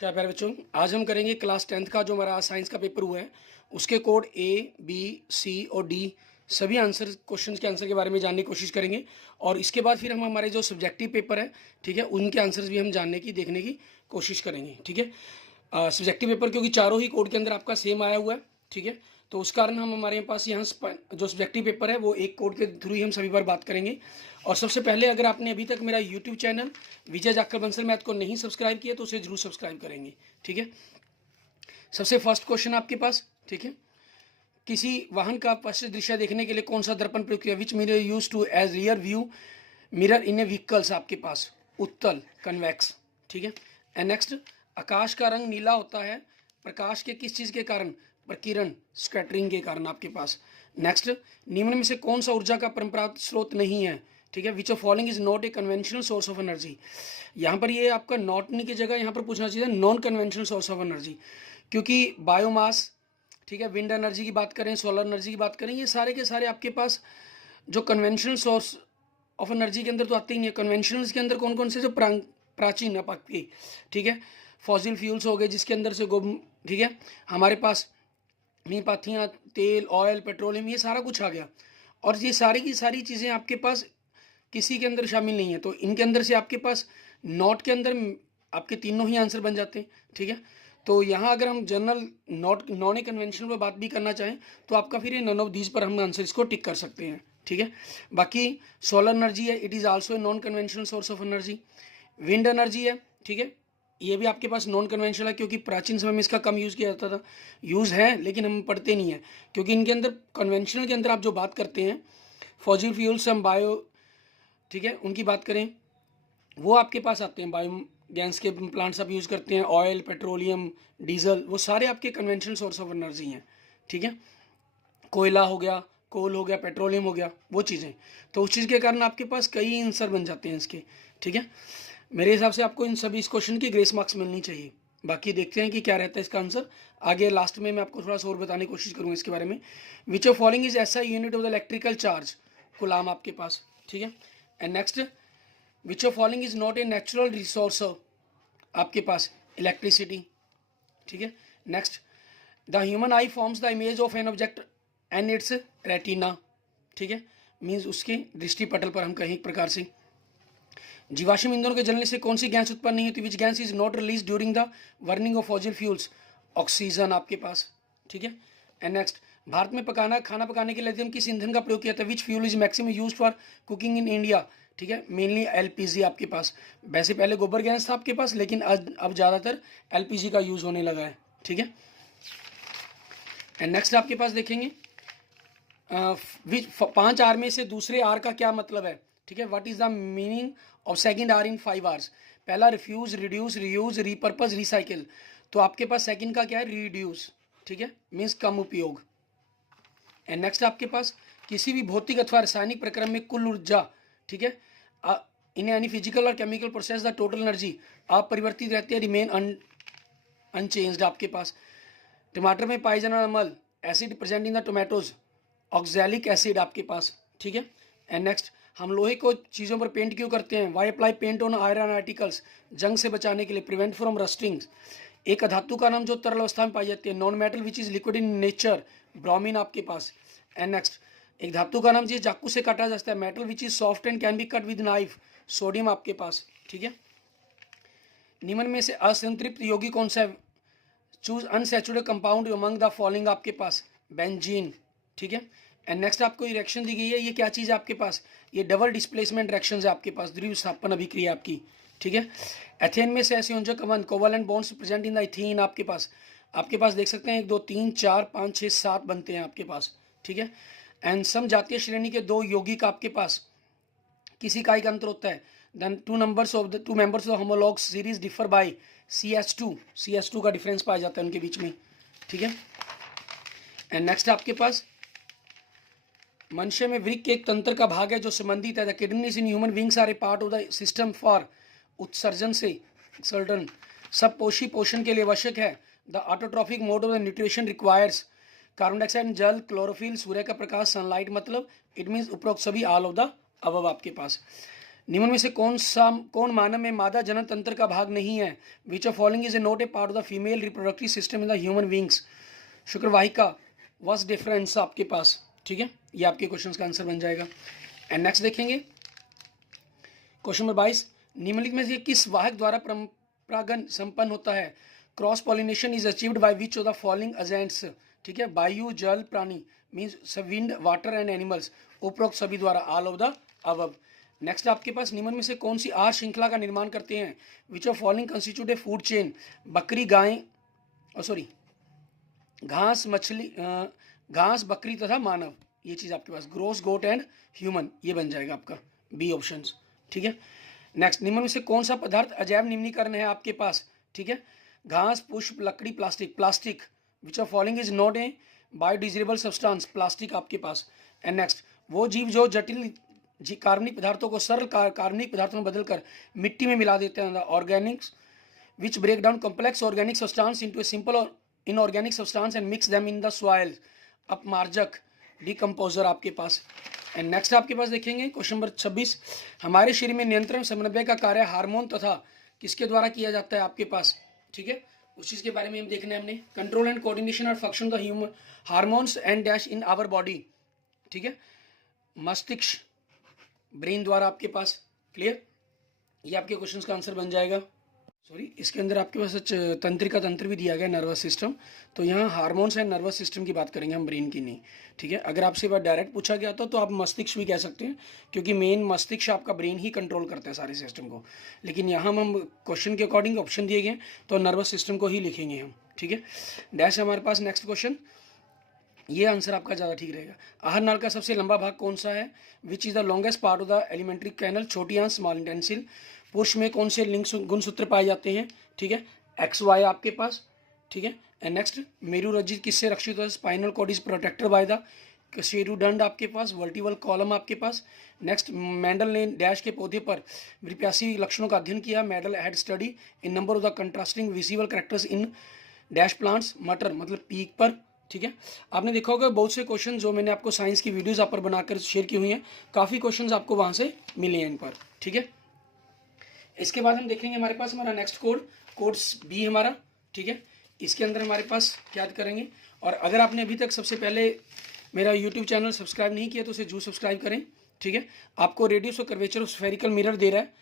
क्या प्यारे बच्चों, आज हम करेंगे क्लास 10th का जो हमारा साइंस का पेपर हुआ है उसके कोड ए बी सी और डी सभी आंसर क्वेश्चंस के आंसर के बारे में जानने की कोशिश करेंगे। और इसके बाद फिर हम हमारे जो सब्जेक्टिव पेपर है, ठीक है, उनके आंसर्स भी हम जानने की देखने की कोशिश करेंगे। ठीक है, सब्जेक्टिव पेपर क्योंकि चारों ही कोड के अंदर आपका सेम आया हुआ है, ठीक है, तो उस कारण हम हमारे पास यहाँ जो सब्जेक्टिव पेपर है वो एक कोड के थ्रू ही हम सभी बार बात करेंगे। और सबसे पहले अगर आपने अभी तक मेरा यूट्यूब चैनल विजय जाखड़ बंसल मैथ को नहीं सब्सक्राइब किया तो उसे जरूर सब्सक्राइब करेंगे। ठीक है, सबसे फर्स्ट क्वेश्चन आपके पास, ठीक है, किसी वाहन का पश्चिम दृश्य देखने के लिए कौन सा दर्पण प्रयोग किया? Which mirror use to as rear view mirror in a vehicles? आपके पास उत्तल, कन्वेक्स। ठीक है, एंड नेक्स्ट, आकाश का रंग नीला होता है प्रकाश के किस चीज के कारण? प्रकिरण, स्कैटरिंग के कारण आपके पास। नेक्स्ट, निम्न में से कौन सा ऊर्जा का परंपरागत स्रोत नहीं है? ठीक है, which of following is not a conventional source of energy? यहाँ पर ये आपका नॉट नहीं की जगह यहाँ पर पूछना चाहिए non conventional source of energy, क्योंकि बायोमास, ठीक है, विंड एनर्जी की बात करें, सोलर एनर्जी की बात करें, ये सारे के सारे आपके पास जो कन्वेंशनल सोर्स ऑफ एनर्जी के अंदर तो आते ही नहीं है। कन्वेंशनल्स के अंदर कौन कौन से? जो प्राचीन आपके, ठीक है, फॉसिल फ्यूल्स हो गए जिसके अंदर से ठीक है, हमारे पास मीन पाथियाँ, तेल, ऑयल, पेट्रोलियम, ये सारा कुछ आ गया। और ये सारी की सारी चीज़ें आपके पास किसी के अंदर शामिल नहीं है, तो इनके अंदर से आपके पास नॉट के अंदर आपके तीनों ही आंसर बन जाते हैं। ठीक है, तो यहाँ अगर हम जनरल नॉन ए कन्वेंशनल पर बात भी करना चाहें तो आपका फिर ये नन ऑफ दीज पर हम आंसर इसको टिक कर सकते हैं। ठीक है, बाकी सोलर एनर्जी है, it is also a non conventional source of energy. Wind energy है, ठीक है, ये भी आपके पास नॉन कन्वेंशनल है क्योंकि प्राचीन समय में इसका कम यूज़ किया जाता था। यूज़ है लेकिन हम पढ़ते नहीं है क्योंकि इनके अंदर कन्वेंशनल के अंदर आप जो बात करते हैं फॉसिल फ्यूल्स, हम बायो, ठीक है, उनकी बात करें वो आपके पास आते हैं। बायो गैस के प्लांट्स आप यूज़ करते हैं, ऑयल, पेट्रोलियम, डीजल, वो सारे आपके कन्वेंशनल सोर्स ऑफ एनर्जी हैं। ठीक है, कोयला हो गया, कोल हो गया, पेट्रोलियम हो गया, वो चीज़ें, तो उस चीज़ के कारण आपके पास कई आंसर बन जाते हैं इसके। ठीक है, मेरे हिसाब से आपको इन सभी इस क्वेश्चन की ग्रेस मार्क्स मिलनी चाहिए। बाकी देखते हैं कि क्या रहता है इसका आंसर आगे लास्ट में मैं आपको थोड़ा सा और बताने की कोशिश करूँगा इसके बारे में। विच ऑफ फॉलोइंग इज ऐसा unit of the electrical charge? Coulomb आपके पास। ठीक है, and next, which of following is not a natural resource? आपके पास इलेक्ट्रिसिटी। ठीक है, next, the human eye forms the image of an object and it's retina. ठीक है, मीन्स उसके दृष्टि पटल पर हम कहें एक प्रकार से। जीवाश्म ईंधनों के जलने से कौन सी गैस उत्पन्न नहीं होती? Which gas is not release during the burning of fossil fuels? Oxygen आपके पास। ठीक है, एंड नेक्स्ट, भारत में खाना पकाने के लिए हम किस ईंधन का प्रयोग किया था? Which fuel is maximum use for cooking in India? ठीक है, मेनली एलपीजी आपके पास। वैसे पहले गोबर गैस था आपके पास लेकिन अब ज़्यादातर एलपीजी का यूज़ होने लगा है। ठीक है, एंड नेक्स्ट आपके पास देखेंगे 5 आर में से दूसरे आर का क्या मतलब है? ठीक है, what is the meaning of second R in 5 R's? पहला refuse, reduce, reuse, repurpose, recycle, तो आपके पास सेकंड का क्या है? रिड्यूस। ठीक है, मीन्स कम उपयोग। एंड नेक्स्ट आपके पास किसी भी भौतिक अथवा रासायनिक प्रक्रम में कुल ऊर्जा, ठीक है, इन एनी फिजिकल और chemical process the total energy अपरिवर्तित रहती है, रिमेन अनचेंज्ड। आपके पास टमाटर में पाए जाने वाला अम्ल, acid present in the tomatoes, oxalic acid आपके पास। ठीक है, एंड नेक्स्ट, हम लोहे को चीज़ों पर पेंट क्यों करते हैं? Why apply paint on iron articles? जंग से बचाने के लिए, प्रिवेंट फ्रॉम रस्टिंग। एक अधातु का नाम जो तरल अवस्था में पाई जाती है? Non metal which is liquid in nature, bromine आपके पास। एंड नेक्स्ट, एक धातु का नाम जिस चाकू से काटा जा सकता है? Metal which is soft and can be cut with knife, sodium आपके पास। ठीक है, निम्न में से असंतृप्त यौगिक कौन सा है? Choose unsaturated compound among the following आपके पास? बेंजीन। ठीक है, एंड नेक्स्ट आपको रिएक्शन दी गई है, ये क्या चीज़ है आपके पास? ये डबल डिस्प्लेसमेंट रिएक्शन है आपके पास, द्विध्रुव स्थापन अभिक्रिया आपकी। ठीक है, एथेन में से ऐसे संयोजक कवन covalent bonds present in the ethene आपके पास देख सकते हैं 1 2 3 4 5 6 7 बनते हैं आपके पास। ठीक है, एंड सम जातीय श्रेणी के 2 यौगिक आपके पास किसी इकाई का अंतर होता है? Then two members of the homolog series differ by CH2 का डिफरेंस पाया जाता है उनके बीच में। ठीक है, एंड नेक्स्ट आपके पास मनुष्य में वृक्क एक तंत्र का भाग है जो संबंधित है। The kidneys in human beings are a part of the system for उत्सर्जन से एक्सल्टन, सब पोषण के लिए आवश्यक है। The autotrophic mode of the nutrition requires carbon dioxide, जल, क्लोरोफिल, सूर्य का प्रकाश, सनलाइट, मतलब इट मीन्स उपरोक्त सभी ऑल ऑफ द अबव आपके पास। निम्न में से कौन मानव में मादा जनन तंत्र का भाग नहीं है? Which of following is a not a part of the female reproductive system in the human beings? शुक्रवाहिका वॉज डिफरेंस आपके पास, ठीक है, ये आपके क्वेश्चन का आंसर बन जाएगा। एंड नेक्स्ट देखेंगे क्वेश्चन नंबर 22, निम्नलिखित में से किस वाहक द्वारा परागण संपन्न होता है? Cross pollination is achieved by which of the following agents, ठीक है, वायु, जल, प्राणी means wind, water and animals, उपरोक्त सभी द्वारा, all of the above. Next आपके पास निम्न में से कौन सी आहार श्रृंखला का निर्माण करते हैं? विच of following constitute A food chain? बकरी, गाय, घास, मछली, घास, बकरी तथा मानव, ये चीज़ आपके पास, ग्रोस, गोट एंड ह्यूमन, ये बन जाएगा आपका बी ऑप्शंस, ठीक है। नेक्स्ट, निम्न में से कौन सा पदार्थ अजैव निम्नीकरण है आपके पास? ठीक है, घास, पुष्प, लकड़ी, plastic. Which of following is not a biodegradable substance? Plastic आपके पास। एंड नेक्स्ट, वो जीव जो जटिल कार्बनिक पदार्थों को सरल कार्बनिक पदार्थों में बदलकर मिट्टी में मिला देते हैं, organics which break down complex organic substance into a simple inorganic substance and mix them in the soil, अपमार्जक, डिकम्पोजर आपके पास। एंड नेक्स्ट आपके पास देखेंगे क्वेश्चन नंबर 26, हमारे शरीर में नियंत्रण समन्वय का कार्य हार्मोन तथा किसके द्वारा किया जाता है आपके पास? ठीक है, उस चीज़ के बारे में हम देखना है हमने। कंट्रोल एंड कोऑर्डिनेशन और function the human hormones and dash in our body, ठीक है, मस्तिष्क, ब्रेन द्वारा आपके पास। क्लियर, ये आपके क्वेश्चन का आंसर बन जाएगा। सॉरी, इसके अंदर आपके पास तंत्रिका तंत्र भी दिया गया, नर्वस सिस्टम, तो यहाँ हार्मोन्स एंड नर्वस सिस्टम की बात करेंगे हम, ब्रेन की नहीं, ठीक है। अगर आपसे बात डायरेक्ट पूछा गया तो आप मस्तिष्क भी कह सकते हैं, क्योंकि मेन मस्तिष्क आपका ब्रेन ही कंट्रोल करता है सारे सिस्टम को, लेकिन यहाँ हम क्वेश्चन के अकॉर्डिंग ऑप्शन दिए गए तो नर्वस सिस्टम को ही लिखेंगे हम, ठीक है। डैश हमारे पास नेक्स्ट क्वेश्चन, ये आंसर आपका ज़्यादा ठीक रहेगा। आहार नाल का सबसे लंबा भाग कौन सा है? Which is the longest part of the alimentary canal? छोटी आंत, स्मॉल इंटेंसिल। पुरुष में कौन से लिंग गुणसूत्र पाए जाते हैं? ठीक है, एक्स वाई आपके पास, ठीक है। एंड नेक्स्ट, मेरुरज्जु किससे रक्षित होता है? Spinal cord is protected by the शेरुदंड आपके पास, वर्टिबल कॉलम आपके पास। नेक्स्ट, मेंडल ने डैश के पौधे पर विपासी लक्षणों का अध्ययन किया। Mendel had study in number of the contrasting visible characters in dash plants, मटर मतलब पीक पर, ठीक है। आपने देखा होगा बहुत से क्वेश्चन जो मैंने आपको साइंस की वीडियोस आप पर बनाकर शेयर की हुई हैं, काफ़ी क्वेश्चंस आपको वहाँ से मिले हैं इन पर, ठीक है। इसके बाद हम देखेंगे हमारे पास हमारा नेक्स्ट कोड बी हमारा, ठीक है। इसके अंदर हमारे पास क्या करेंगे, और अगर आपने अभी तक सबसे पहले मेरा यूट्यूब चैनल सब्सक्राइब नहीं किया तो उसे जरूर सब्सक्राइब करें, ठीक है। आपको रेडियस और कर्वेचर और स्फेरिकल मिरर दे रहा है,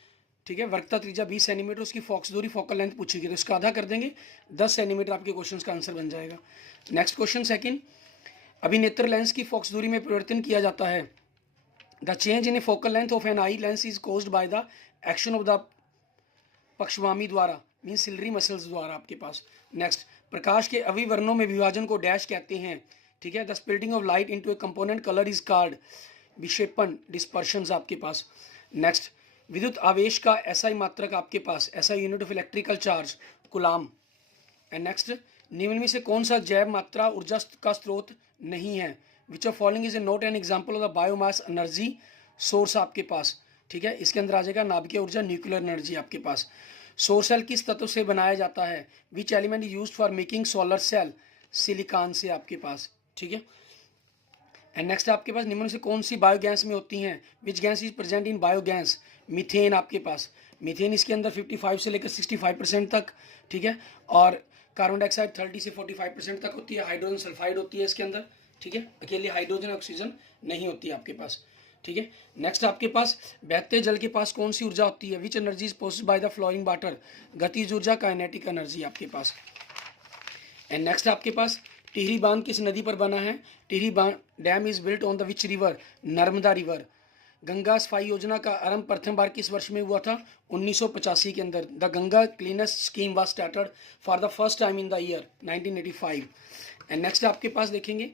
ठीक है। वर्कता त्रिज्या 20 सेंटीमीटर, उसकी फॉक्स दूरी फोकल लेंथ पूछेगी तो इसका आधा कर देंगे, 10 सेंटीमीटर आपके क्वेश्चन का आंसर बन जाएगा। नेक्स्ट क्वेश्चन सेकंड, अभिनेत्र लेंस की फॉक्स दूरी में परिवर्तन किया जाता है। The change in a focal length of an eye lens is caused by the action of the पक्षवामी द्वारा, मीन सिलरी मसल्स द्वारा आपके पास। नेक्स्ट, प्रकाश के अविवर्णों में विभाजन को डैश कहते हैं, ठीक है। The splitting of light into A component colour is called विक्षेपण, डिस्पर्शंस आपके पास। नेक्स्ट, विद्युत आवेश का एसआई मात्रक आपके पास, SI unit of electrical charge, coulomb. And next, निम्न में से कौन सा जैव मात्रा ऊर्जा का स्रोत नहीं है? Which of following is a not an example of the biomass energy source आपके पास, ठीक है। इसके अंदर आ जाएगा नाभिकीय ऊर्जा, न्यूक्लियर एनर्जी आपके पास। सोलर सेल किस तत्व से बनाया जाता है? Which element is used for making solar cell? Silicon से आपके पास, ठीक है। एंड नेक्स्ट आपके पास निम्न में से कौन सी बायोगैस में होती हैं? Which gas is present in biogas? Methane आपके पास, मीथेन इसके अंदर 55 से लेकर 65% तक, ठीक है। और कार्बन डाइऑक्साइड 30 से 45% तक होती है। हाइड्रोजन सल्फाइड होती है इसके अंदर, ठीक है। अकेले हाइड्रोजन ऑक्सीजन नहीं होती है आपके पास, ठीक है। नेक्स्ट आपके पास बहते जल के पास कौन सी ऊर्जा होती है? Which energy is possessed by the flowing water? गतिज ऊर्जा, काइनेटिक एनर्जी आपके पास। एंड नेक्स्ट आपके पास टिहरी बांध किस नदी पर बना है? टिहरी बांध dam is built on the which river? Narmada river. Ganga सफाई योजना का आरंभ प्रथम बार किस वर्ष में हुआ था? 1985 के अंदर। The Ganga cleanest scheme was started for the first time in the year 1985। And next आपके पास देखेंगे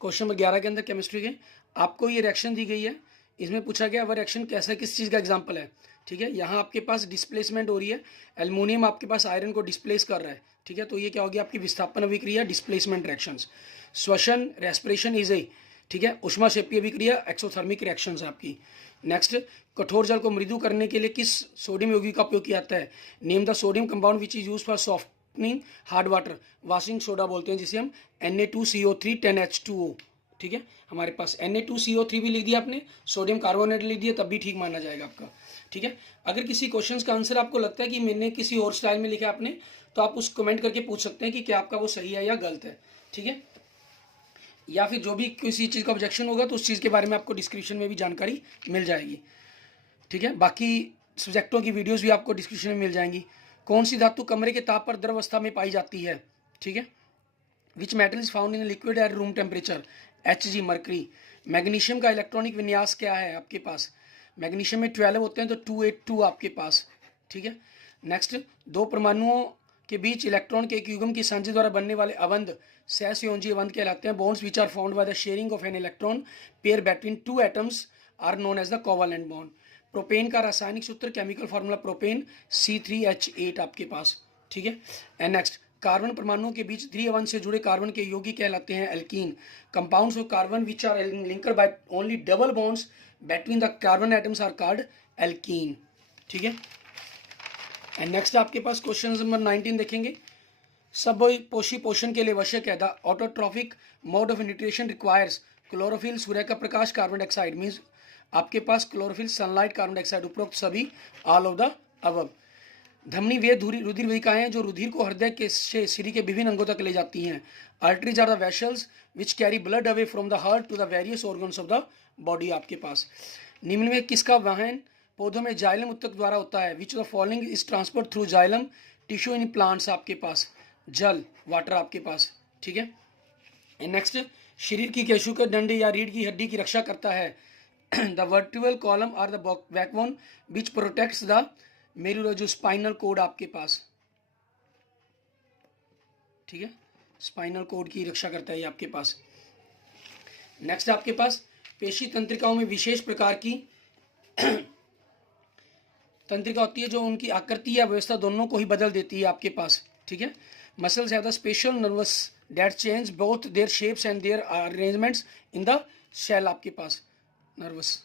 क्वेश्चन नंबर 11 के अंदर केमिस्ट्री के, आपको ये रिएक्शन दी गई है, इसमें पूछा गया वह रिएक्शन कैसा, किस चीज़ का एग्जाम्पल है, ठीक है। यहाँ आपके पास डिस्प्लेसमेंट हो रही है, एल्युमिनियम आपके पास आयरन को डिस्प्लेस कर रहा है, ठीक है। तो ये क्या होगी आपकी विस्थापन अभिक्रिया, डिस्प्लेसमेंट रिएक्शंस। श्वसन, रेस्पिरेशन इज ए, ठीक है, ऊष्माक्षेपीय अभिक्रिया, एक्सोथर्मिक रिएक्शंस आपकी। नेक्स्ट, कठोर जल को मृदु करने के लिए किस सोडियम यौगिक का उपयोग किया जाता है? Name the sodium compound which is use for softening hard water, washing soda बोलते हैं जिसे हम, Na2CO3 10H2O, ठीक है। हमारे पास Na2CO3 भी लिख दिया आपने, सोडियम कार्बोनेट लिख दिया, तब भी ठीक माना जाएगा आपका, ठीक है। अगर किसी क्वेश्चन का आंसर आपको लगता है कि मैंने किसी और स्टाइल में लिखा आपने, तो आप उस कमेंट करके पूछ सकते हैं कि क्या आपका वो सही है या गलत है, ठीक है। या फिर जो भी किसी चीज़ का ऑब्जेक्शन होगा तो उस चीज़ के बारे में आपको डिस्क्रिप्शन में भी जानकारी मिल जाएगी, ठीक है। बाकी सब्जेक्टों की वीडियोस भी आपको डिस्क्रिप्शन में मिल जाएंगी। कौन सी धातु कमरे के ताप पर द्रव अवस्था में पाई जाती है, ठीक है। Which metal is found in liquid at room temperature, Hg mercury. Magnesium का इलेक्ट्रॉनिक विन्यास क्या है आपके पास, मैग्नीशियम में 12 होते हैं तो 282 आपके पास, ठीक है। नेक्स्ट, दो परमाणुओं के बीच इलेक्ट्रॉन के एक युग्म की सांझे द्वारा बनने वाले अबंध सहसंयोजी अबंध कहलाते हैं। Bonds which are found by the sharing of an electron pair between two atoms are known as the covalent bond. Propane का रासायनिक सूत्र, केमिकल फार्मूला प्रोपेन C3H8 आपके पास, ठीक है। एंड नेक्स्ट, कार्बन परमाणुओं के बीच द्विअवंध से जुड़े कार्बन के यौगिक कहलाते हैं alkene. Compounds of carbon which are linked by only double bonds between the carbon atoms are called alkene, ठीक है। एंड नेक्स्ट आपके पास क्वेश्चन नंबर 19 देखेंगे। सब पोषी पोषण के लिए आवश्यक है the autotrophic mode of nutrition requires chlorophyll, सूर्य का प्रकाश, कार्बन डाइऑक्साइड। मीन्स आपके पास क्लोरोफिल, सनलाइट, कार्बन डाइऑक्साइड, उपरोक्त सभी, ऑल ऑफ द अबव। धमनी वे रुधिर वेदिकाएं जो रुधिर को हृदय के से शरीर के विभिन्न अंगों तक ले जाती हैं। Arteries are the vessels which carry blood away from the heart to the various organs of the body आपके पास। निम्न में किसका वहन पौधों में जाइलम उत्तक द्वारा होता है, which the following is transport through xylem tissue in plants आपके पास, जल, वाटर आपके पास, ठीक है। नेक्स्ट, शरीर की केशु के डंडे या रीढ़ की हड्डी की रक्षा करता है। The vertebral column are the backbone which protects the मेरुरज्जु, स्पाइनल कोड आपके पास, ठीक है। स्पाइनल कोड की रक्षा करता है ये आपके पास। नेक्स्ट आपके पास पेशी तंत्रिकाओं में विशेष प्रकार की तंत्रिका होती है जो उनकी आकृति या व्यवस्था दोनों को ही बदल देती है आपके पास, ठीक है। Muscles have the special nervous that change both their shapes and their arrangements in the cell आपके पास, नर्वस।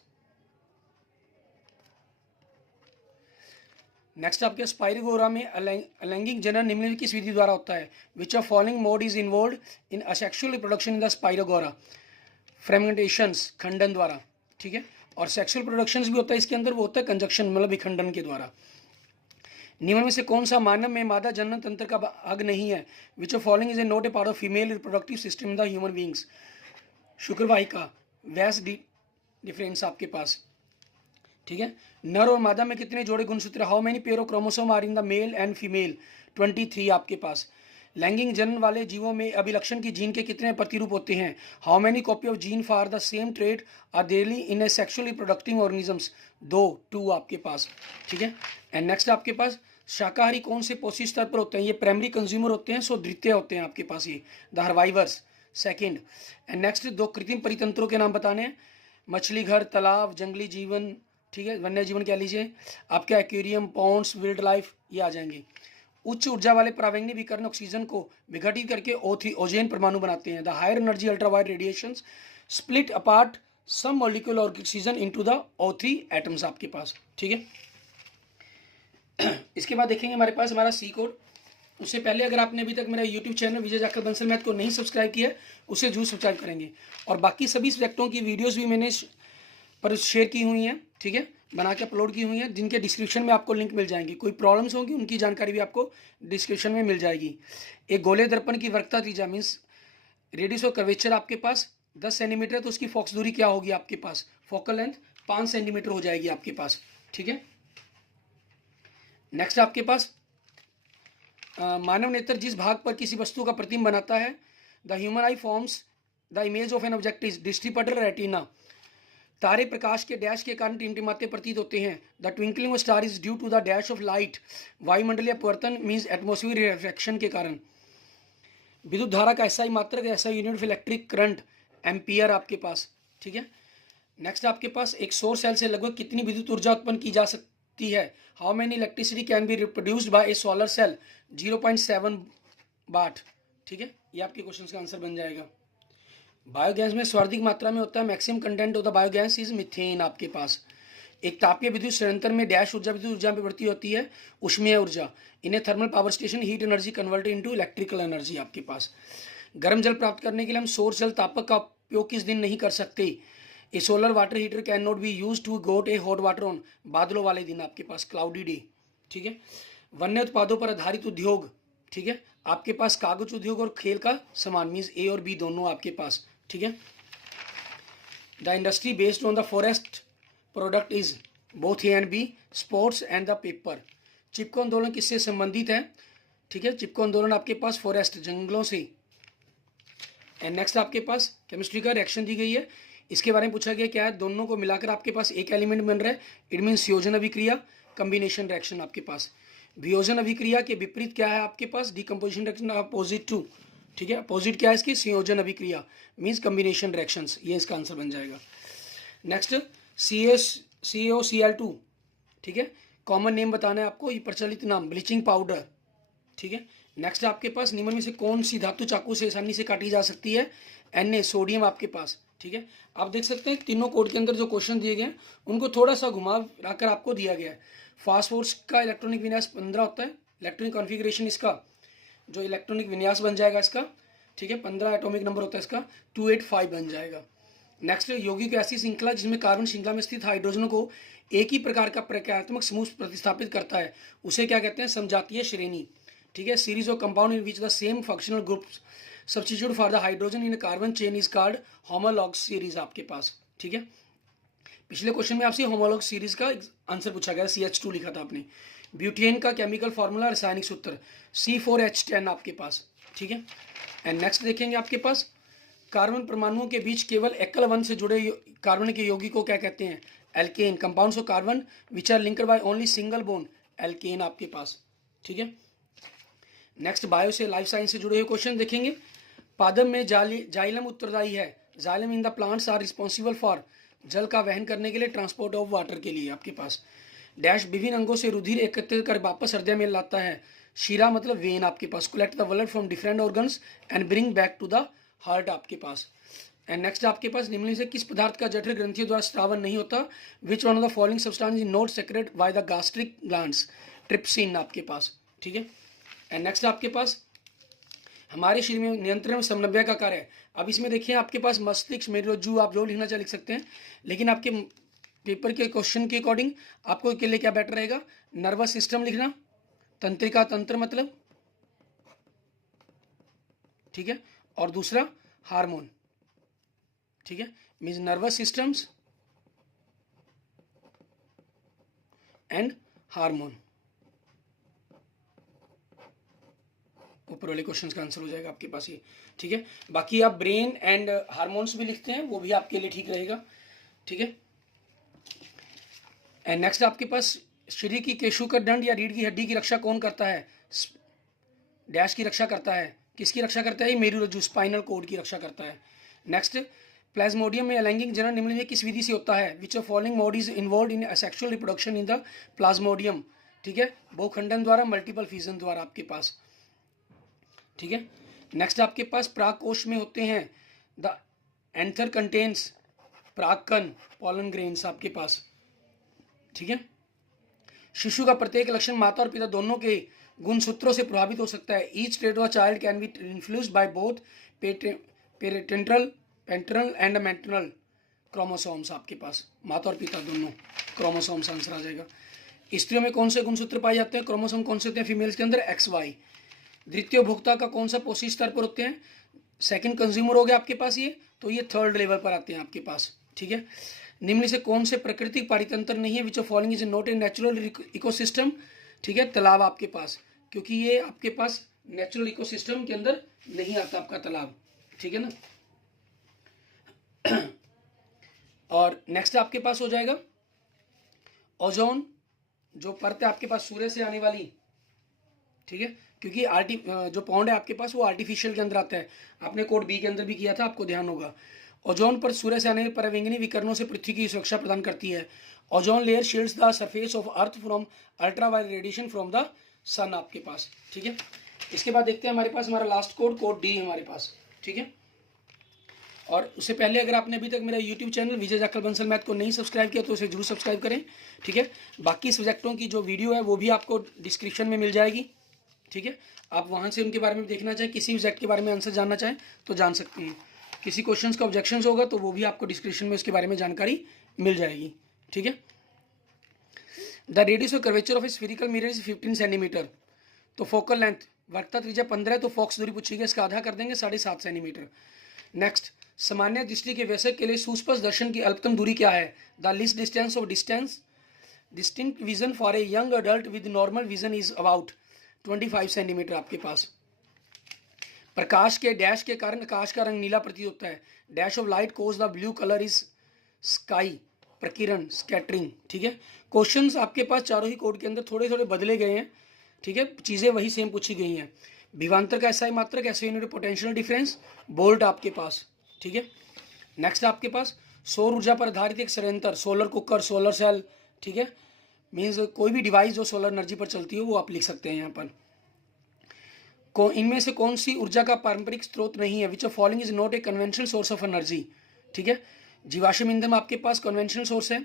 नेक्स्ट आपके स्पाइरोगोरा में अलैंगिक जनन निम्नलिखित किस विधि द्वारा होता है, which of following mode is involve in asexual reproduction in the spirogyra, fragmentations, खंडन द्वारा, ठीक है। और सेक्सुअल प्रोडक्शंस भी होता है इसके अंदर, वो होता है कंजक्शन, मतलब विखंडन के द्वारा। निम्न में से कौन सा मानव में मादा जनन तंत्र का भाग नहीं है, which of following is a not a part of female reproductive system in the human beings. शुक्रवाहिका, वैस डिफरेंस आपके पास, ठीक है। नर और मादा में कितने जोड़े गुणसूत्र, how many pair of chromosome are in the male and female, 23 आपके पास। लैंगिक जनन वाले जीवों में अभिलक्षण की जीन के कितने प्रतिरूप होते हैं, how many copy of gene for the same trait are daily in a sexually productive organisms, 2 आपके पास, ठीक है। एंड नेक्स्ट आपके पास शाकाहारी कौन से पोषी स्तर पर होते हैं, ये प्राइमरी कंज्यूमर होते हैं, सो द्वितीय होते हैं आपके पास ये, द हर्बाइवर्स, सेकेंड। एंड नेक्स्ट, दो कृत्रिम परितंत्रों के नाम बताने हैं, मछली घर, तालाब, जंगली जीवन, ठीक है, वन्य जीवन कह लीजिए आपके, एक्वेरियम, पॉन्ड्स, वाइल्ड लाइफ, ये आ जाएंगे। उच्च ऊर्जा वाले प्रावैंगिक विकर्ण ऑक्सीजन को विघटित करके O3 ओजेन परमाणु बनाते हैं। The higher energy ultraviolet radiations split apart some molecule of oxygen into the O3 atoms आपके पास, ठीक है। इसके बाद देखेंगे हमारे पास हमारा सी कोड। उससे पहले अगर आपने अभी तक मेरा यूट्यूब चैनल विजय जाखड़ बंसल मैथ को नहीं सब्सक्राइब किया उसे जरूर सब्सक्राइब करेंगे। और बाकी सभी सब्जेक्टों की वीडियोस भी मैंने पर शेयर की हुई हैं, ठीक है, बना के अपलोड की हुई हैं, जिनके डिस्क्रिप्शन में आपको लिंक मिल जाएंगी। कोई प्रॉब्लम्स होंगी उनकी जानकारी भी आपको डिस्क्रिप्शन में मिल जाएगी। एक गोले दर्पण की वर्कता त्रिज्या मीन्स रेडियस ऑफ कर्वेचर आपके पास 10 सेंटीमीटर, तो उसकी फोकस दूरी क्या होगी आपके पास, फोकल लेंथ 5 सेंटीमीटर हो जाएगी आपके पास, ठीक है। नेक्स्ट आपके पास मानव नेत्र जिस भाग पर किसी वस्तु का प्रतिबिंब बनाता है, the human eye forms the image of an object is डिस्ट्रीपटर रेटिना। तारे प्रकाश के डैश के कारण टिमटिमाते प्रतीत होते हैं। The twinkling of star is due to the dash of light, वायुमंडलीय परिवर्तन मीन्स एटमॉस्फेयर रिफ्रैक्शन के कारण। विद्युत धारा का ऐसा ही मात्रक, ऐसा unit of electric current, ampere आपके पास, ठीक है। नेक्स्ट आपके पास एक सौर सेल से लगभग कितनी विद्युत ऊर्जा उत्पन्न की जा सकती है, how many electricity can be produced by a solar cell, 0.7 watt, ठीक है। ये आपके क्वेश्चन का आंसर बन जाएगा। बायोगैस में सर्वाधिक मात्रा में होता है, maximum content of the biogas is methane आपके पास। एक तापीय विद्युत संयंत्र में डैश ऊर्जा विद्युत ऊर्जा में बढ़ती होती है, उष्मीय ऊर्जा। इन्हें thermal power station heat energy converted into electrical energy आपके पास। गर्म जल प्राप्त करने के लिए हम सौर जल तापक का उपयोग किस दिन नहीं कर सकते? A solar water heater can not be use to got a hot water on, बादलों वाले दिन आपके पास, क्लाउडी डे, ठीक है। वन्य उत्पादों पर आधारित उद्योग, ठीक है, आपके पास कागज उद्योग और खेल का सामान, मीन्स ए और बी दोनों आपके पास, ठीक है। The industry based on the forest product is both A and B, sports and the paper. Chipko आंदोलन किससे संबंधित है? ठीक है, चिपको आंदोलन आपके पास फॉरेस्ट, जंगलों से। एंड नेक्स्ट आपके पास केमिस्ट्री का रिएक्शन दी गई है, इसके बारे में पूछा गया क्या है? दोनों को मिलाकर आपके पास एक एलिमेंट बन रहा है, इट मीन संयोजन अभिक्रिया, कम्बिनेशन रिएक्शन आपके पास। वियोजन अभिक्रिया के विपरीत क्या है आपके पास? डिकम्पोजिशन रिएक्शन अपोजिट टू, ठीक है। अपोजिट क्या है इसकी? संयोजन अभिक्रिया, मीन्स कम्बिनेशन रिएक्शंस, ये इसका आंसर बन जाएगा। नेक्स्ट CaCO2, ठीक है, कॉमन नेम बताना है आपको, ये प्रचलित नाम ब्लीचिंग पाउडर, ठीक है। नेक्स्ट आपके पास निम्न में से कौन सी धातु चाकू से आसानी से काटी जा सकती है? Na, सोडियम आपके पास, ठीक है। आप देख सकते हैं तीनों कोड के अंदर जो क्वेश्चन दिए गए हैं उनको थोड़ा सा घुमा कर आपको दिया गया है। फास्फोर्स का इलेक्ट्रॉनिक विन्यास 15 होता है, इलेक्ट्रॉनिक कॉन्फ़िगरेशन इसका जो इलेक्ट्रॉनिक विन्यास बन जाएगा इसका, ठीक है, 15 एटॉमिक नंबर होता है इसका, 285 बन जाएगा। नेक्स्ट यौगिक ऐसी श्रृंखला जिसमें कार्बन श्रृंखला में स्थित हाइड्रोजनों को एक ही प्रकार का प्रक्रियात्मक समूह प्रतिस्थापित करता है, उसे क्या कहते हैं? समजातीय श्रेणी, ठीक है। Series of compound in which the same functional groups substitute for the hydrogen in carbon chain is called homologue series आपके पास, ठीक है। पिछले क्वेश्चन में आपसे होमोलॉग सीरीज का आंसर पूछा गया, CH2 लिखा था आपने। ब्यूटेन का केमिकल फार्मूला, रासायनिक सूत्र C4H10 आपके पास, ठीक है। एंड नेक्स्ट देखेंगे आपके पास कार्बन परमाणुओं के बीच केवल एकल बंध से जुड़े कार्बन के यौगिक को क्या कहते हैं? Alkane. Compounds of carbon which are linked by only single bond, alkane आपके पास, ठीक है। नेक्स्ट बायो से लाइफ साइंस से जुड़े हुए क्वेश्चन देखेंगे। पादप में जाइलम उत्तरदायी है, xylem in the plants are responsible for, जल का वहन करने के लिए, ट्रांसपोर्ट ऑफ वाटर के लिए आपके पास। डैश विभिन्न अंगों से रुधिर एकत्रित कर वापस हृदय में लाता है, शीरा मतलब वेन आपके पास। Collect the blood from different organs and bring back to the heart आपके पास। एंड नेक्स्ट आपके पास निम्न से किस पदार्थ का जठर ग्रंथियों द्वारा स्रावन नहीं होता? Which one of the following substance is not secreted by the gastric glands, trypsin आपके पास, ठीक है। एंड नेक्स्ट आपके पास हमारे शरीर में नियंत्रण में समन्वय का कार्य है। अब इसमें देखिए आपके पास मस्तिष्क, मेरुरज्जु, आप जो लिखना चाहे लिख सकते हैं, लेकिन आपके पेपर के क्वेश्चन के अकॉर्डिंग आपको के लिए क्या बेटर रहेगा? नर्वस सिस्टम लिखना, तंत्रिका, तंत्र मतलब, ठीक है, और दूसरा हार्मोन, ठीक है, means nervous systems and hormone. ऊपर वाले क्वेश्चन का आंसर हो जाएगा आपके पास ये, ठीक है। बाकी आप ब्रेन एंड हार्मोन्स भी लिखते हैं, वो भी आपके लिए ठीक रहेगा, ठीक है। एंड नेक्स्ट आपके पास शरीर की केशुकर दंड या रीढ़ की हड्डी की रक्षा कौन करता है? डैश की रक्षा करता है, किसकी रक्षा करता है? मेरुरज्जु, स्पाइनल कोड की रक्षा करता है। नेक्स्ट प्लाज्मोडियम में अलैंगिक जनन निम्न में किस विधि से होता है? Which of following mode is involve in sexual reproduction in the Plasmodium, ठीक है, बहुखंडन द्वारा, मल्टीपल फ्यूजन द्वारा आपके पास, ठीक है। नेक्स्ट आपके पास प्राक कोश में होते हैं द एंथर कंटेन्स प्राक्कन, पॉलन ग्रेन्स आपके पास, ठीक है। शिशु का प्रत्येक लक्षण माता और पिता दोनों के गुणसूत्रों से प्रभावित हो सकता है। Each trait of child can be influenced by both paternal and maternal chromosomes आपके पास, माता और पिता दोनों क्रोमोसोम्स आंसर आ जाएगा। स्त्रियों में कौन से गुणसूत्र पाए जाते हैं? क्रोमोसोम कौन से होते हैं फीमेल्स के अंदर? XY। द्वितीय भोक्ता का कौन सा पोषी स्तर पर होते हैं? सेकंड कंज्यूमर हो गया आपके पास ये, तो ये थर्ड लेवल पर आते हैं आपके पास, ठीक है। निम्न से कौन से प्राकृतिक पारितंत्र नहीं है? Which of following is not a natural ecosystem, ठीक है, तालाब आपके पास, क्योंकि ये आपके पास नेचुरल इकोसिस्टम के अंदर नहीं आता आपका तालाब, ठीक है ना। और नेक्स्ट आपके पास हो जाएगा ओजोन, जो परत है आपके पास सूर्य से आने वाली, ठीक है, क्योंकि जो पॉन्ड है आपके पास वो आर्टिफिशियल के अंदर आता है। आपने कोड बी के अंदर भी किया था, आपको ध्यान होगा। ओजोन पर सूर्य से आने परावैंगनी विकिरणों से पृथ्वी की सुरक्षा प्रदान करती है। Ozone layer shields the surface of earth from ultraviolet radiation from the sun आपके पास, ठीक है। इसके बाद देखते हैं हमारे पास हमारा लास्ट कोड डी है हमारे पास, ठीक है। और उससे पहले अगर आपने अभी तक मेरा यूट्यूब चैनल विजय जाखल बंसल मैथ को नहीं सब्सक्राइब किया तो उसे जरूर सब्सक्राइब करें, ठीक है। बाकी सब्जेक्टों की जो वीडियो है वो भी आपको डिस्क्रिप्शन में मिल जाएगी, ठीक है। आप वहाँ से उनके बारे में देखना चाहें, किसी सब्जेक्ट के बारे में आंसर जानना चाहें तो जान सकते हैं। किसी क्वेश्चन का ऑब्जेक्शन होगा तो वो भी आपको डिस्क्रिप्शन में उसके बारे में जानकारी मिल जाएगी, ठीक है। The radius of curvature of a spherical mirror is 15 centimetre. तो फोकल लेंथ वक्रता त्रिज्या 15 है, तो फोकस दूरी पूछी गई, इसका आधा कर देंगे 7.5 सेंटीमीटर। नेक्स्ट, सामान्य दृष्टि के वयस्क के लिए सुस्पष्ट दर्शन की अल्पतम दूरी क्या है? The least distance of distinct vision for a young adult with normal vision is about 25 centimetre आपके पास। प्रकाश के डैश के कारण आकाश का रंग नीला प्रतीत होता है। Dash of light causes the blue colour is sky, प्रकीर्णन, स्कैटरिंग, ठीक है। क्वेश्चंस आपके पास चारों ही कोड के अंदर थोड़े थोड़े बदले गए हैं, ठीक है, चीज़ें वही सेम पूछी गई हैं। विभवांतर का एसआई मात्रक, SI unit potential difference, bolt आपके पास, ठीक है। नेक्स्ट आपके पास सौर ऊर्जा पर आधारित एक संयंत्र, सोलर कुकर, सोलर सेल, ठीक है, मीन्स कोई भी डिवाइस जो सोलर एनर्जी पर चलती है वो आप लिख सकते हैं यहाँ पर। इनमें से कौन सी ऊर्जा का पारंपरिक स्रोत नहीं है? Which of following is not a conventional source of energy, ठीक है। जीवाश्म ईंधन आपके पास कन्वेंशनल सोर्स है।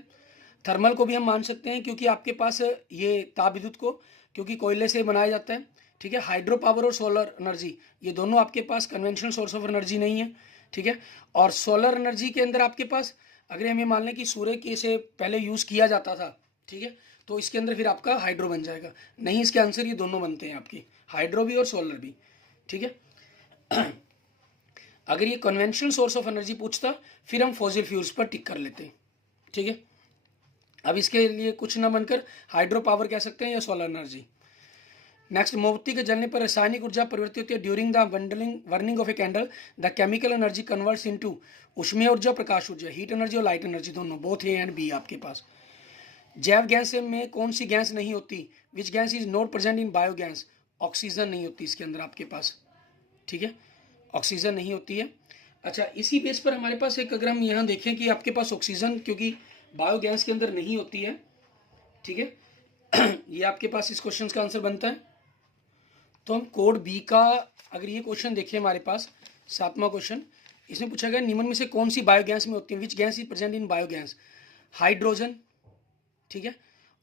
थर्मल को भी हम मान सकते हैं क्योंकि आपके पास ये ताप विद्युत को क्योंकि कोयले से बनाया जाता है, ठीक है। हाइड्रो पावर और सोलर एनर्जी ये दोनों आपके पास कन्वेंशनल सोर्स ऑफ एनर्जी नहीं है, ठीक है। और सोलर एनर्जी के अंदर आपके पास अगर हम ये मान लें कि सूर्य के से पहले यूज़ किया जाता था, ठीक है, तो इसके अंदर फिर आपका हाइड्रो बन जाएगा। नहीं, इसके आंसर ये दोनों बनते हैं आपकी, हाइड्रो भी और सोलर भी, ठीक है। अगर ये कन्वेंशनल सोर्स ऑफ एनर्जी पूछता फिर हम फॉसिल फ्यूल्स पर टिक कर लेते हैं, ठीक है। अब इसके लिए कुछ ना बनकर हाइड्रो पावर कह सकते हैं या सोलर एनर्जी। नेक्स्ट, मोमबत्ती के जलने पर रासायनिक ऊर्जा परिवर्तित होती है। During the burning of a candle the chemical energy converts into ऊष्मीय ऊर्जा, प्रकाश ऊर्जा, हीट एनर्जी और लाइट एनर्जी, दोनों, बोथ ए एंड बी आपके पास। जैव गैस में कौन सी गैस नहीं होती? Which gas is not present in biogas? Oxygen नहीं होती इसके अंदर आपके पास, ठीक है, ऑक्सीजन नहीं होती है। अच्छा, इसी बेस पर हमारे पास एक, अगर हम यहाँ देखें कि आपके पास ऑक्सीजन क्योंकि बायोगैस के अंदर नहीं होती है, ठीक है, ये आपके पास इस क्वेश्चन का आंसर बनता है। तो हम कोड बी का अगर ये क्वेश्चन देखिए हमारे पास 7वां क्वेश्चन, इसमें पूछा गया निम्न में से कौन सी बायोगैस में होती है? Which gas is present in biogas? Hydrogen, ठीक है,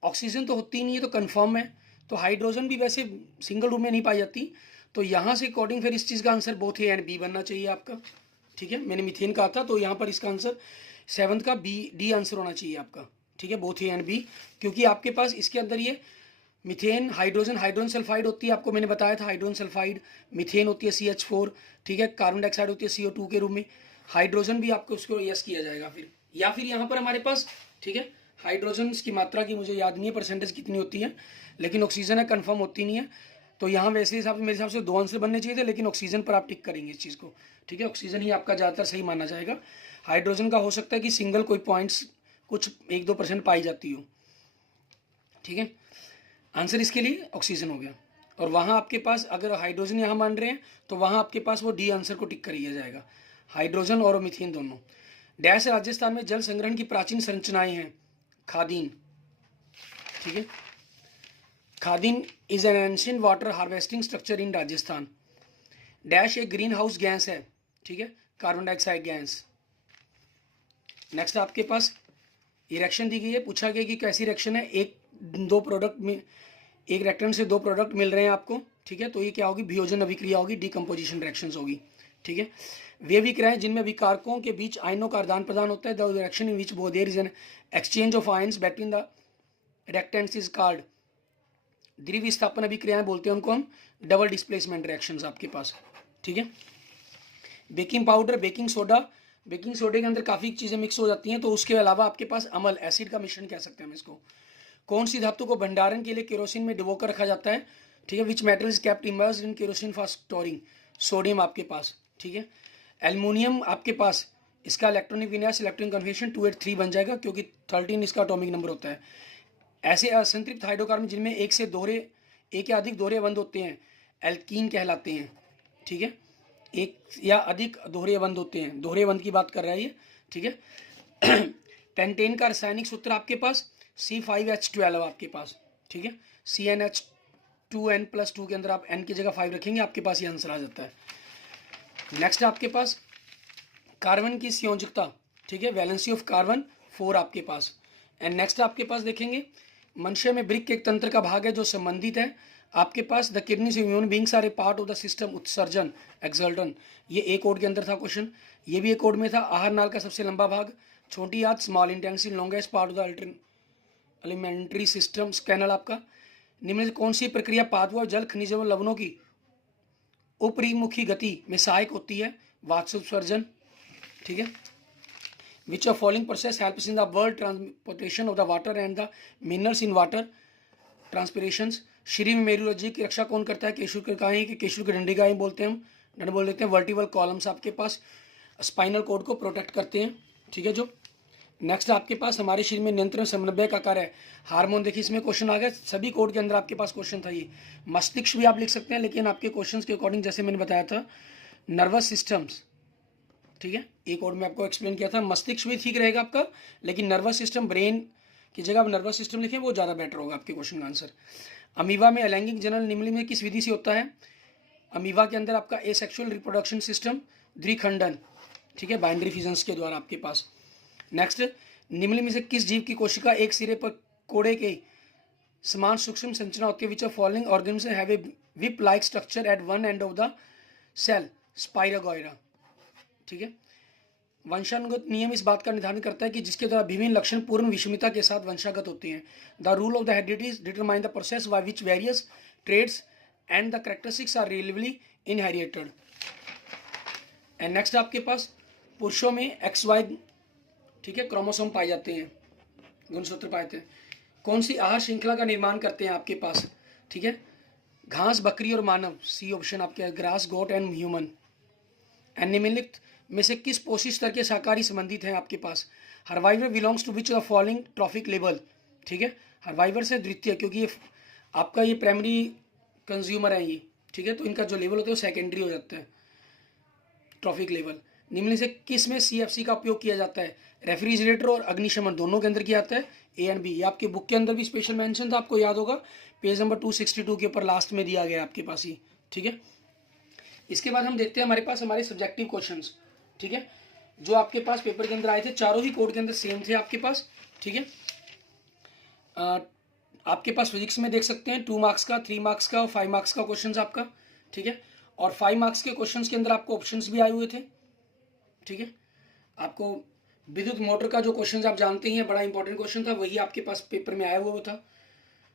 ऑक्सीजन तो होती नहीं है तो कंफर्म है। तो हाइड्रोजन भी वैसे सिंगल रूम में नहीं पाई जाती, तो यहाँ से अकॉर्डिंग फिर इस चीज़ का answer both A and B बनना चाहिए आपका, ठीक है। मैंने मीथेन कहा था तो यहाँ पर इसका आंसर 7th का डी आंसर होना चाहिए आपका, ठीक है, बोथ ए एंड बी, क्योंकि आपके पास इसके अंदर ये मीथेन, हाइड्रोजन सल्फाइड होती है, आपको मैंने बताया था हाइड्रोजन सल्फाइड, मीथेन होती है CH4, ठीक है, कार्बन डाइऑक्साइड होती है CO2 के रूप में, हाइड्रोजन भी आपको उसको यस किया जाएगा फिर, या फिर यहाँ पर हमारे पास, ठीक है, हाइड्रोजन की मात्रा की मुझे याद नहीं है परसेंटेज कितनी होती है, लेकिन ऑक्सीजन है कंफर्म होती नहीं है। तो यहाँ वैसे हिसाब से मेरे हिसाब से 2 आंसर बनने चाहिए थे, लेकिन ऑक्सीजन पर आप टिक करेंगे इस चीज़ को, ठीक है, ऑक्सीजन ही आपका ज़्यादातर सही माना जाएगा। हाइड्रोजन का हो सकता है कि सिंगल कोई पॉइंट्स कुछ 1-2% पाई जाती हो, ठीक है। आंसर इसके लिए ऑक्सीजन हो गया। और वहाँ आपके पास अगर हाइड्रोजन यहाँ मान रहे हैं तो वहाँ आपके पास वो डी आंसर को टिक कर लिया जाएगा, हाइड्रोजन और मीथेन दोनों। डैश राजस्थान में जल संग्रहण की प्राचीन संरचनाएं हैं? खादीन, ठीक है, khadin is an ancient water harvesting structure in Rajasthan. Dash एक ग्रीन हाउस गैस है, ठीक है, कार्बन डाइऑक्साइड गैस। नेक्स्ट आपके पास इरेक्शन दी गई है, पूछा गया कि कैसी इरेक्शन है? एक रिएक्टेंट से 2 प्रोडक्ट मिल रहे हैं आपको, ठीक है, तो ये क्या होगी? वियोजन अभिक्रिया होगी, डिकम्पोजिशन रिएक्शंस होगी, ठीक है। वे अभिक्रियाएं जिनमें अभिकारकों के बीच आयनों का आदान प्रदान होता है, the reaction in which there is an exchange of ions between the reactants is called. द्वितीय विस्थापन अभिक्रियाएं बोलते हैं उनको हम डबल डिस्प्लेसमेंट रिएक्शंस आपके पास, ठीक है। बेकिंग पाउडर, बेकिंग सोडे के अंदर काफ़ी चीज़ें मिक्स हो जाती हैं, तो उसके अलावा आपके पास अम्ल, एसिड का मिश्रण कह सकते हैं हम इसको। कौन सी धातु को भंडारण के लिए केरोसिन में डुबोकर रखा जाता है? ठीक है, which metal is kept immersed in kerosene for storing? Sodium आपके पास, ठीक है। एल्युमिनियम आपके पास, इसका इलेक्ट्रॉनिक विन्यास, इलेक्ट्रॉनिक कन्फर्मेशन 283 बन जाएगा क्योंकि 13 इसका एटॉमिक नंबर होता है। ऐसे असंतृप्त हाइड्रोकार्बन जिनमें एक या अधिक दोहरे बंध होते हैं एल्कीन कहलाते हैं, ठीक है, एक या अधिक दोहरे बंध होते हैं, दोहरे बंध की बात कर रहा है ये, ठीक है। पेंटेन का रासायनिक सूत्र आपके पास C5H12 आपके पास, ठीक है, CnH2n+2 के अंदर आप n की जगह 5 रखेंगे, आपके पास ये आंसर आ जाता है। नेक्स्ट आपके पास कार्बन की संयोजकता, ठीक है, वैलेंसी ऑफ कार्बन 4 आपके पास। एंड नेक्स्ट आपके पास देखेंगे मनुष्य में वृक्क एक तंत्र का भाग है जो संबंधित है आपके पास the kidneys of human beings are a part of the system, उत्सर्जन एक्सल्टन, ये ए कोड के अंदर था क्वेश्चन, ये भी ए कोड में था। आहार नाल का सबसे लंबा भाग, छोटी आंत small intestine longest part of the alimentary system canal आपका। निम्न से कौन सी प्रक्रिया पादप व जल खनिजों व लवणों की उपरिमुखी गति में सहायक होती है? वाष्पोत्सर्जन, ठीक है। Which of following process helps in the world transportation of the water and the minerals in water transpirations. श्री में मेरुरज्जु की रक्षा कौन करता है? केशुकाएँ कि केशु की डंडिकाएँ बोलते हैं, हम डंड बोल देते हैं। वर्टिबल कॉलम्स आपके पास स्पाइनल कोड को प्रोटेक्ट करते हैं, ठीक है। जो नेक्स्ट आपके पास हमारे शरीर में नियंत्रण समन्वय का कार्य है। हार्मोन, देखिए इसमें क्वेश्चन आ गया, सभी कोड के अंदर आपके पास क्वेश्चन था ये। मस्तिष्क भी आप लिख सकते हैं, लेकिन आपके क्वेश्चन के अकॉर्डिंग जैसे मैंने बताया था नर्वस सिस्टम्स, ठीक है, एक कोड में आपको एक्सप्लेन किया था। मस्तिष्क भी ठीक रहेगा आपका, लेकिन नर्वस सिस्टम, ब्रेन की जगह आप नर्वस सिस्टम लिखें, वो ज़्यादा बेटर होगा आपके क्वेश्चन का आंसर। अमीबा में अलैंगिक जनन निम्नलिखित में किस विधि से होता है? अमीबा के अंदर आपका एसेक्सुअल रिप्रोडक्शन सिस्टम, द्विखंडन, ठीक है, बाइंडरी फिजन्स के द्वारा आपके पास। नेक्स्ट, निम्नलिखित में से किस जीव की कोशिका एक सिरे पर कोड़े के समान सूक्ष्म संरचना होती है? Which of following organism have a whip like structure at one end of the cell? Spirogyra, ठीक है। वंशानुगत नियम इस बात का निर्धारण करता है कि जिसके द्वारा विभिन्न लक्षण पूर्ण विषमिता के साथ वंशागत होते हैं। The rule of the heredity determine the process by which various traits and the characteristics are relatively inherited. And next आपके पास पुरुषों में XY, ठीक है, क्रोमोसोम पाए जाते हैं, गुणसूत्र पाए जाते हैं। कौन सी आहार श्रृंखला का निर्माण करते हैं आपके पास? ठीक है, घास, बकरी और मानव, सी ऑप्शन आपके, grass, goat and human. And निम्नलिखित में से किस पोषक स्तर के शाकाहारी संबंधित हैं आपके पास? Herbivore belongs to which of following trophic level, ठीक है, हर्बाइवर से द्वितीय, क्योंकि ये आपका ये प्राइमरी कंज्यूमर है ये, ठीक है, तो इनका जो लेवल होता है वो सेकेंडरी हो जाता है, ट्रॉफिक लेवल। निम्न से किस में CFC का उपयोग किया जाता है? रेफ्रिजरेटर और अग्निशमन दोनों के अंदर किया जाता है, A एंड B। ये आपके बुक के अंदर भी स्पेशल मेंशन था, आपको याद होगा, पेज नंबर 262 के ऊपर लास्ट में दिया गया है आपके पास ही, ठीक है। इसके बाद हम देखते हैं हमारे पास हमारे सब्जेक्टिव क्वेश्चंस, ठीक है, जो आपके पास पेपर के अंदर आए थे, चारों ही कोड के अंदर सेम थे आपके पास, ठीक है। आपके पास फिजिक्स में देख सकते हैं 2 मार्क्स का, 3 मार्क्स का और 5 मार्क्स का क्वेश्चन आपका, ठीक है। और 5 मार्क्स के क्वेश्चंस के अंदर आपको ऑप्शंस भी आए हुए थे, ठीक है। आपको विद्युत मोटर का जो क्वेश्चन आप जानते ही हैं, बड़ा इंपॉर्टेंट क्वेश्चन था, वही आपके पास पेपर में आया हुआ था,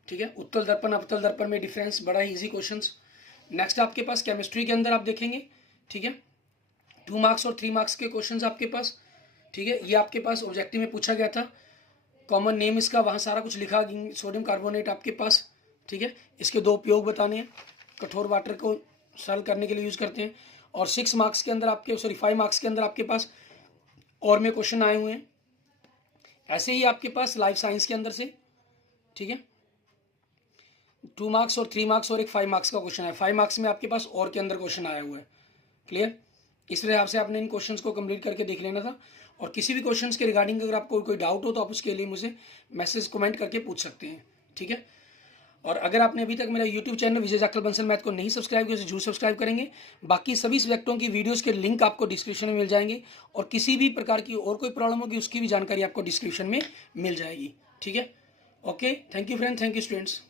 ठीक है। उत्तल दर्पण अवतल दर्पण में डिफरेंस, बड़ा ही ईजी क्वेश्चन। नेक्स्ट आपके पास केमिस्ट्री के अंदर आप देखेंगे, ठीक है, 2 मार्क्स और 3 मार्क्स के क्वेश्चन आपके पास, ठीक है। ये आपके पास ऑब्जेक्टिव में पूछा गया था, कॉमन नेम इसका, वहाँ सारा कुछ लिखा, सोडियम कार्बोनेट आपके पास, ठीक है। इसके 2 उपयोग बताने हैं, कठोर वाटर को सरल करने के लिए यूज़ करते हैं। और 6 मार्क्स के अंदर आपके, 5 मार्क्स के अंदर आपके पास और में क्वेश्चन आए हुए हैं। ऐसे ही आपके पास लाइफ साइंस के अंदर से, ठीक है, 2 मार्क्स और 3 मार्क्स और एक 5 मार्क्स का क्वेश्चन है। 5 मार्क्स में आपके पास और के अंदर क्वेश्चन आया हुआ है, क्लियर। इस तरह आपसे आपने इन क्वेश्चंस को कंप्लीट करके देख लेना था। और किसी भी क्वेश्चंस के रिगार्डिंग अगर आपको कोई डाउट हो तो आप उसके लिए मुझे मैसेज कमेंट करके पूछ सकते हैं, ठीक है। और अगर आपने अभी तक मेरा यूट्यूब चैनल विजय जाखल बंसल मैथ को नहीं सब्सक्राइब किया तो जरूर सब्सक्राइब करेंगे। बाकी सभी सब्जेक्टों की वीडियोस के लिंक आपको डिस्क्रिप्शन में मिल जाएंगे, और किसी भी प्रकार की और कोई प्रॉब्लम होगी उसकी भी जानकारी आपको डिस्क्रिप्शन में मिल जाएगी, ठीक है। Okay, thank you friend, thank you students.